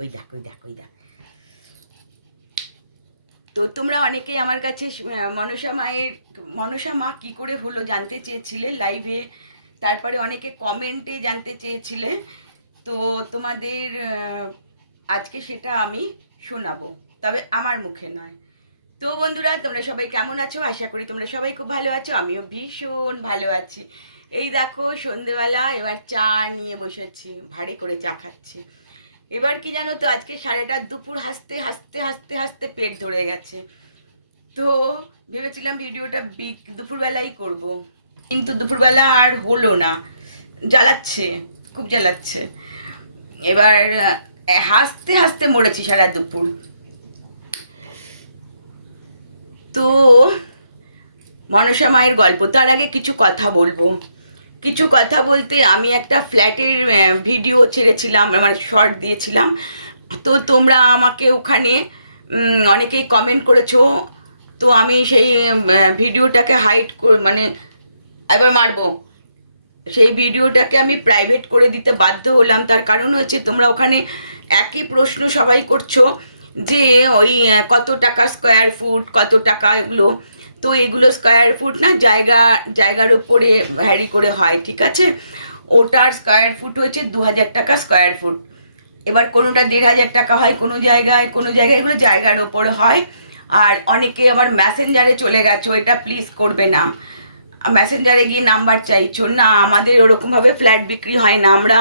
ওই দেখ ওই দেখ ওই দেখ। তো তোমরা অনেকেই আমার কাছে মনসা মায়ের, মনসা মা কি করে হলো জানতে চেয়েছিলে লাইভে তারপরে অনেকে কমেন্টে জানতে চেয়েছিলে। তো তোমাদের আজকে সেটা আমি শোনাবো। তবে আমার মুখে নয়। তো বন্ধুরা, তোমরা সবাই কেমন আছো? আশা করি তোমরা সবাই খুব ভালো আছো। আমিও ভীষণ ভালো আছি। এই দেখো, সন্ধেবেলা এবার চা নিয়ে বসেছি, ভারী করে চা খাচ্ছি। এবার কি জানো তো, আজকে সাড়েটা দুপুর হাসতে হাসতে হাসতে হাসতে পেট ধরে গেছে। তো ভেবেছিলাম ভিডিওটা বিক, দুপুরবেলাই করব। কিন্তু দুপুরবেলা আর হলো না। জ্বালাচ্ছে, খুব জ্বালাচ্ছে। এবার হাসতে হাসতে মরেছি সারা দুপুর। তো মনসা মায়ের গল্প, তার আগে কিছু কথা বলব। কিছু কথা বলতে আমি একটা ফ্ল্যাটের ভিডিও ছেড়েছিলাম, আমার শর্ট দিয়েছিলাম। তো তোমরা আমাকে ওখানে অনেকেই কমেন্ট করেছ। তো আমি সেই ভিডিওটাকে হাইড মানে এবার মারবো। সেই ভিডিওটাকে আমি প্রাইভেট করে দিতে বাধ্য হলাম। তার কারণ হচ্ছে তোমরা ওখানে একই প্রশ্ন সবাই করছ যে ওই কত টাকা স্কোয়ার ফুট কত টাকা এগুলো। তো এগুলো স্কোয়ার ফুট না, জায়গা, জায়গার উপরে ভ্যারি করে হয়, ঠিক আছে? ওটার স্কোয়ার ফুট হচ্ছে দু হাজার টাকা স্কোয়ার ফুট এবার কোনোটা দেড় হাজার টাকা হয় কোনো জায়গায় কোনো জায়গায় এগুলো জায়গার ওপরে হয়। আর অনেকে আমার ম্যাসেঞ্জারে চলে গেছো এটা প্লিজ করবে না। মেসেঞ্জারে গিয়ে নাম্বার চাইছো না, আমাদের ওরকমভাবে ফ্ল্যাট বিক্রি হয় না। আমরা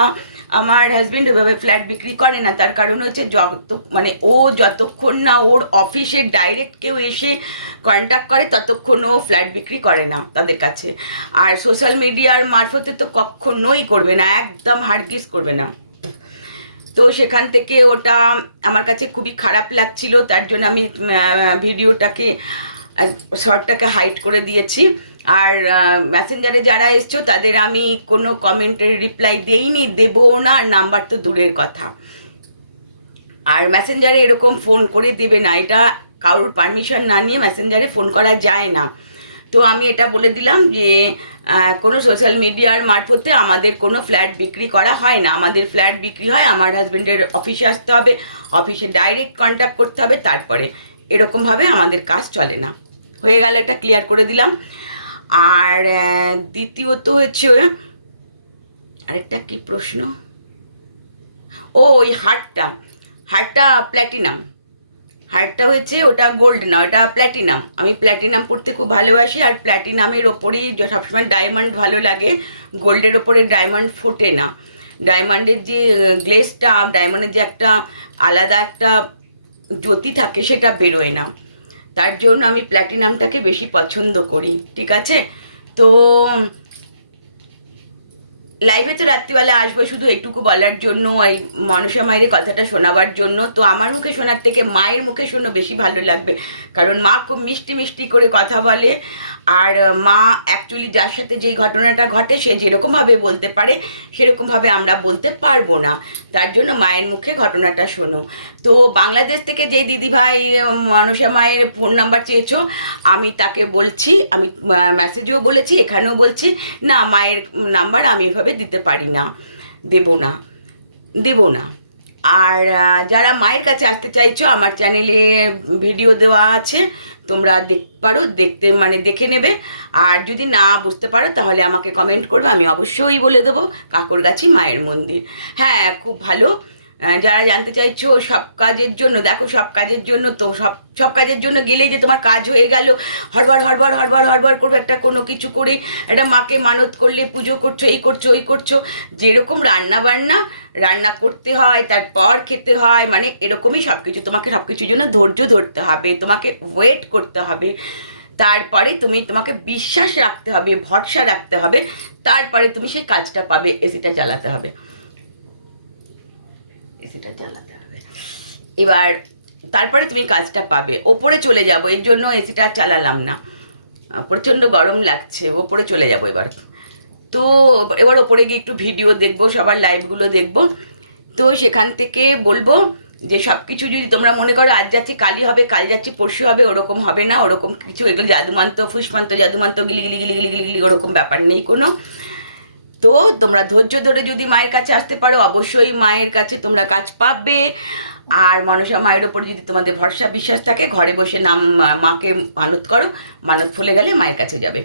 আমার হাজবেন্ড ওইভাবে ফ্ল্যাট বিক্রি করে না, তার কারণ হচ্ছে যত মানে ও যতক্ষণ না ওর অফিসে ডাইরেক্ট কেউ এসে কন্ট্যাক্ট করে, ততক্ষণ ও ফ্ল্যাট বিক্রি করে না তাদের কাছে। আর সোশ্যাল মিডিয়ার মারফতে তো কখনোই করবে না, একদম হারগিস করবে না। তো সেখান থেকে ওটা আমার কাছে খুবই খারাপ লাগছিল, তার জন্য আমি ভিডিওটাকে শর্টটাকে হাইড করে দিয়েছি। আর মেসেঞ্জারে যারা এসছো, তাদের আমি কোনো কমেন্টের রিপ্লাই দেইনি দেবো না, আর নাম্বার তো দূরের কথা। আর মেসেঞ্জারে এরকম ফোন করে দেবে না, এটা কারোর পারমিশন না নিয়ে মেসেঞ্জারে ফোন করা যায় না। তো আমি এটা বলে দিলাম যে কোনো সোশ্যাল মিডিয়ার মারফতে আমাদের কোনো ফ্ল্যাট বিক্রি করা হয় না। আমাদের ফ্ল্যাট বিক্রি হয়, আমার হাজব্যান্ডের অফিসে আসতে হবে অফিসে ডাইরেক্ট কন্ট্যাক্ট করতে হবে, তারপরে এরকমভাবে আমাদের কাজ চলে না। হয়ে গেল, এটা ক্লিয়ার করে দিলাম। আর দ্বিতীয়ত হচ্ছে, আরেকটা কি প্রশ্ন? ও, ওই হারটা হারটা প্ল্যাটিনাম হারটা হচ্ছে, ওটা গোল্ড না, ওটা প্ল্যাটিনাম আমি প্ল্যাটিনাম পড়তে খুব ভালোবাসি, আর প্ল্যাটিনামের ওপরেই সবসময় ডায়মন্ড ভালো লাগে। গোল্ডের ওপরে ডায়মন্ড ফোটে না। ডায়মন্ডের যে গ্লেসটা ডায়মন্ডের যে একটা আলাদা একটা জ্যোতি থাকে, সেটা বেরোয় না। তার জন্য আমি প্ল্যাটিনামটাকে বেশি পছন্দ করি ঠিক আছে? তো লাইভে তো রাত্রিবেলা আসব, শুধু এইটুকু বলার জন্য, ওই মনসা মায়ের কথাটা শোনাবার জন্য। তো আমার মুখে শোনার থেকে মায়ের মুখে শোনো বেশি ভালো লাগবে। কারণ মা খুব মিষ্টি মিষ্টি করে কথা বলে। আর মা অ্যাকচুয়ালি যার সাথে যেই ঘটনাটা ঘটে, সে যেরকমভাবে বলতে পারে সেরকমভাবে আমরা বলতে পারব না। তার জন্য মায়ের মুখে ঘটনাটা শোনো। তো বাংলাদেশ থেকে যে দিদিভাই মনসা মায়ের ফোন নাম্বার চেয়েছো, আমি তাকে বলছি, আমি মেসেজেও বলেছি, এখানেও বলছি, না, মায়ের নাম্বার আমি এভাবে দিতে পারি না। দেব না। দেব না। আর যারা মায়ের কাছে আসতে চাইছো, আমার চ্যানেলে ভিডিও দেওয়া আছে। তোমরা দেখ, পারো, দেখতে মানে দেখে নেবে। আর যদি না বুঝতে পারো, তাহলে আমাকে কমেন্ট করবে, আমি অবশ্যই বলে দেবো কাকর গাছি মায়ের মন্দির। হ্যাঁ খুব ভালো। যারা জানতে চাইছো সব কাজের জন্য, দেখো সব কাজের জন্য তো সব সব কাজের জন্য গেলেই যে তোমার কাজ হয়ে গেল। হড়বড় হড়বড় হড়বড় হড়বড় করবে, একটা কোনো কিছু করে একটা মাকে মানত করলে পুজো করছ, এই করছ, ওই করছ। যেরকম রান্না বান্না, রান্না করতে হয় তারপর খেতে হয় মানে এরকমই সব কিছু তোমাকে সব কিছুর জন্য ধৈর্য ধরতে হবে, তোমাকে ওয়েট করতে হবে। তারপরে তুমি, তোমাকে বিশ্বাস রাখতে হবে, ভরসা রাখতে হবে, তারপরে তুমি সেই কাজটা পাবে এসিটা চালাতে হবে। চালাতে হবে এবার তারপরে তুমি কাজটা পাবে ওপরে চলে যাব এর জন্য এসিটা চালালাম না প্রচণ্ড গরম লাগছে ওপরে চলে যাব এবার তো এবার ওপরে গিয়ে একটু ভিডিও দেখব সবার লাইভগুলো দেখব তো সেখান থেকে বলব যে সব কিছু যদি তোমরা মনে করো আজ যাচ্ছি কালই হবে কাল যাচ্ছি পরশু হবে ওরকম হবে না ওরকম কিছু এগুলো জাদুমান্ত ফুসমান্ত জাদুমান্ত গিলি গিলি গিলি গিলি গিলি ওরকম ব্যাপার নেই কোনো তো তোমরা ধৈর্য ধরে যদি মায়ের কাছে আসতে পারো অবশ্যই মায়ের কাছে তোমরা কাজ পাবে। আর মনসা মায়ের ওপর যদি তোমাদের ভরসা বিশ্বাস থাকে ঘরে বসে নাম মাকে মানত করো মানত ফুলে গেলে মায়ের কাছে যাবে।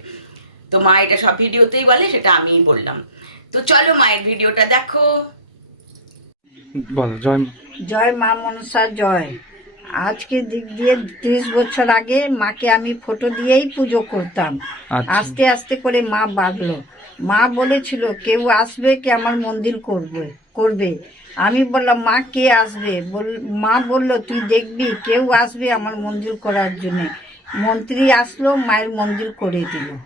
তো মা এটা সব ভিডিওতেই বলে সেটা আমিই বললাম। তো চলো মায়ের ভিডিওটা দেখো। বলো জয় মা। জয় মা মনসা জয়। আজকে দিক দিয়ে ত্রিশ বছর আগে মাকে আমি ফটো দিয়েই পুজো করতাম। আচ্ছা। আস্তে আস্তে করে মা বাড়লো। মা বলেছিল কেউ আসবে কে আমার মন্দির করবে করবে? আমি বললাম মা কে আসবে? বল- মা বলল তুই দেখবি কেউ আসবে আমার মন্দির করার জন্য। মন্ত্রী আসলো মায়ের মন্দির করে দিল।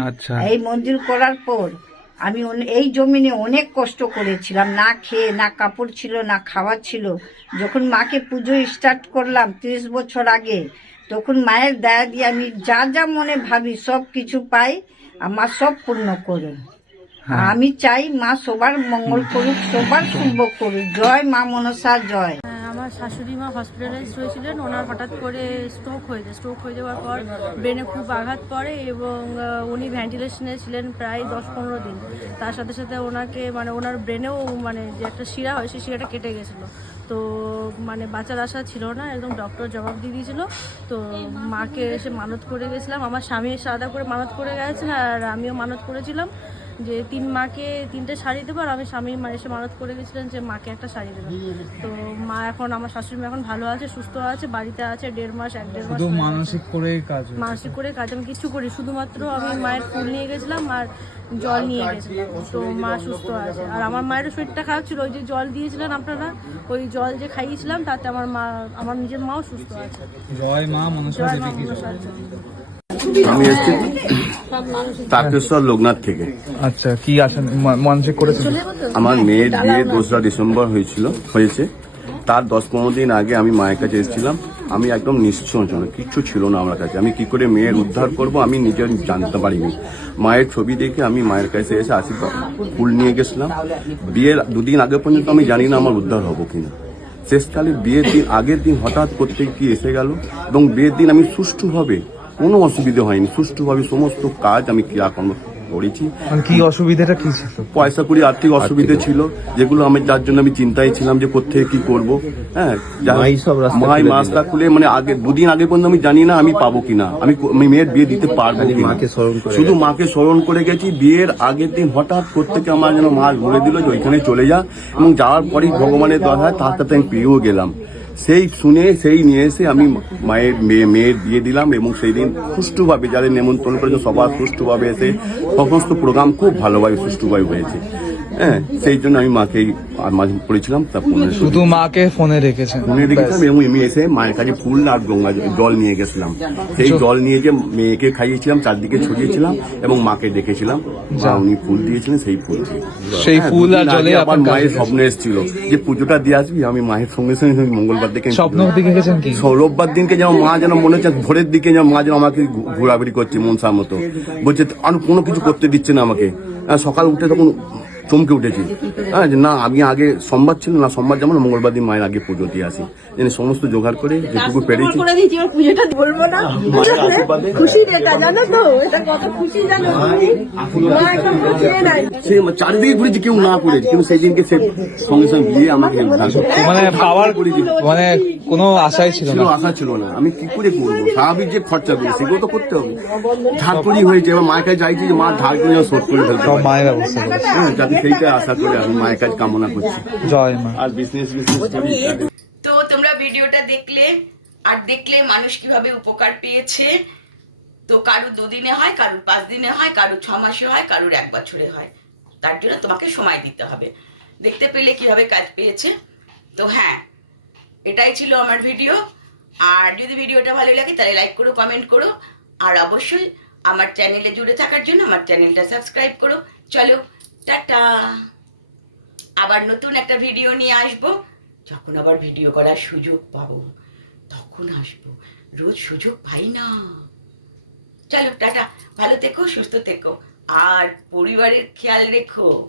আচ্ছা। এই মন্দির করার পর আমি এই জমিনে অনেক কষ্ট করেছিলাম। না খেয়ে না কাপড় ছিল না খাওয়ার ছিল। যখন মাকে পুজো স্টার্ট করলাম তিরিশ বছর আগে তখন মায়ের দয়া দিয়ে আমি যা যা মনে ভাবি সব কিছু পাই আমার সব পূর্ণ করে হ্যাঁ। আমি চাই মা সবার মঙ্গল করুক সবার শুভ করুক। জয় মা মনসা জয়। শাশুড়ি মা হসপিটালাইজ হয়েছিলেন, ওনার হঠাৎ করে স্ট্রোক হয়ে যায়। স্ট্রোক হয়ে যাওয়ার পর ব্রেনে খুব আঘাত পড়ে এবং উনি ভেন্টিলেশনে ছিলেন প্রায় দশ পনেরো দিন। তার সাথে সাথে ওনাকে মানে ওনার ব্রেনেও মানে যে একটা শিরা হয়, সেই শিরাটা কেটে গেছিল। তো মানে বাঁচার আশা ছিল না, একদম ডক্টর জবাব দিয়ে দিয়েছিল। তো মাকে এসে মানত করে গেছিলাম। আমার স্বামী আলাদা করে মানত করে গেছেন, আর আমিও মানত করেছিলাম। যে তিন মাকে তিনটে শাড়ি দেবো আর আমি স্বামী মা এসে মানত করে গেছিলেন যে মাকে একটা শাড়ি দেবেন তো মা এখন আমার শাশুড়ি মা এখন ভালো আছে সুস্থ আছে বাড়িতে আছে দেড় মাস এক দেড় মাস মানসিক করেই কাজ মানসিক করে কাজ আমি কিছু করি শুধুমাত্র আমি মায়ের ফুল নিয়ে গেছিলাম আর জল নিয়ে গেছিলাম। তো মা সুস্থ আছে। আর আমার মায়েরও শরীরটা খারাপ ছিল ওই যে জল দিয়েছিলেন আপনারা ওই জল যে খাইয়েছিলাম তাতে আমার মা আমার নিজের মাও সুস্থ আছে। জয় মা মনসা দেবী। আমি এসেছি তারকেশ্বর লোকনাথ থেকে। আচ্ছা কি আসেন মানসিক করেছেন? আমার মেয়ের বিয়ে দোসরা ডিসেম্বর হয়েছিল হয়েছে। তার দশ পনেরো দিন আগে আমি মায়ের কাছে এসেছিলাম। আমি একদম নিশ্চয় ছিল কিচ্ছু ছিল না আমার কাছে। আমি কি করে মেয়ের উদ্ধার করব আমি নিজের জানতে পারিনি। মায়ের ছবি দেখে আমি মায়ের কাছে এসে আশীর্বাদ ফুল নিয়ে গেছিলাম। বিয়ের দুদিন আগে পর্যন্ত আমি জানি না আমার উদ্ধার হব কিনা। শেষকালে বিয়ের দিন আগের দিন হঠাৎ করতে কি এসে গেল এবং বিয়ের দিন আমি সুষ্ঠুভাবে কোনো অসুবিধে হয়নি। সুষ্ঠুভাবে সমস্ত কাজ আমি ক্রিয়াকর্ম করেছি। কি অসুবিধাটা কি ছিল? পয়সা করি আর্থিক অসুবিধে ছিল। যেগুলো আমি যার জন্য আমি চিন্তায় ছিলাম যে কোথেকে কি করব। হ্যাঁ মাই রাস্তা খুলে মানে আগে দুদিন আগে পর্যন্ত আমি জানি না আমি পাবো কিনা। আমি আমি মেয়ের বিয়ে দিতে পারব খালি মাকে স্মরণ শুধু মাকে স্মরণ করে গেছি। বিয়ের আগের দিন হঠাৎ প্রত্যেকে আমার যেন মা বলে দিল যে ওইখানে চলে যা। এবং যাওয়ার পরেই ভগবানের দয়া তার সাথে আমি পেয়েও গেলাম। সেই শুনে সেই নিয়ে এসে আমি মায়ের মেয়ে মেয়ের দিয়ে দিলাম এবং সেই দিন সুষ্ঠুভাবে যাদের নেমন্তন্ন করেছে সবার সুষ্ঠুভাবে এসে সমস্ত প্রোগ্রাম খুব ভালোভাবে সুষ্ঠুভাবে হয়েছে। হ্যাঁ সেই জন্য আমি মাকেই মাঝে পড়েছিলাম তা ফোনে শুধু মাকে ফোনে রেখেছেন? ফোনে রেখেছিলাম এবং আমি এসে মায়ের কাছে ফুল আর গঙ্গা জল নিয়ে গেছিলাম। সেই জল নিয়ে যে মেয়েকে খাইয়েছিলাম চারদিকে ছড়িয়েছিলাম এবং মাকে ডেকেছিলাম যা উনি ফুল দিয়েছিলেন সেই ফুল দিয়ে। সেই হ্যাঁ, ফুল আর জলে আবার মায়ের স্বপ্ন এসেছিল যে পুজোটা দিয়ে আসবি আমি মায়ের সঙ্গে সঙ্গে মঙ্গলবার দিকে স্বপ্ন দিকে কি? রোববার দিনকে যেন মা যেন মনে হচ্ছে ভোরের দিকে যেন মা যেন আমাকে ঘোরাঘুরি করছে মনসার মতো। বলছে আর কোনো কিছু করতে দিচ্ছে না আমাকে। হ্যাঁ, সকাল উঠে তখন চমকে উঠেছি। হ্যাঁ যে না আমি আগে সোমবার ছিল না সোমবার যেমন মঙ্গলবার দিন মায়ের আগে পুজো দিয়ে আসি। যেন সমস্ত জোগাড় করে যেটুকু পেরেছি। সে চারিদিকে ঘুরেছি কেউ না করেছি কিন্তু সেই দিনকে সে সঙ্গে সঙ্গে গিয়ে আমাকে। মানে পাওয়ার মানে কোনো আশাই ছিল ছিল না আশা ছিল না। আমি কি করে করব? স্বাভাবিক যে খরচা করি সেগুলো তো করতে হবে। ধার করি হয়েছে এবার মায়ের কাছে চাইছি যে মা ধার করে শোধ করে ফেলতে মায়ের ব্যবস্থা হ্যাঁ, যাতে সেইটা আশা করে আমি মায়ের কাছে কামনা করছি। জয় মা। আর বিজনেস বিজনেস তো তোমরা ভিডিওটা দেখলে আর দেখলে মানুষ কীভাবে উপকার পেয়েছে তো কারুর দুদিনে হয় কারুর পাঁচ দিনে হয় কারুর ছ মাসে হয় কারুর এক বছরে হয়। তার জন্য তোমাকে সময় দিতে হবে। দেখতে পেলে কীভাবে কাজ পেয়েছে। তো হ্যাঁ এটাই ছিল আমার ভিডিও। আর যদি ভিডিওটা ভালো লাগে তাহলে লাইক করো কমেন্ট করো। আর অবশ্যই আমার চ্যানেলে জুড়ে থাকার জন্য আমার চ্যানেলটা সাবস্ক্রাইব করো। চলো টাটা। আবার নতুন একটা ভিডিও নিয়ে আসব। যখন আবার ভিডিও করার সুযোগ পাব, তখন আসব। রোজ সুযোগ পাই না। চলো, টাটা। ভালো থেকো, সুস্থ থেকো। আর পরিবারের খেয়াল রেখো।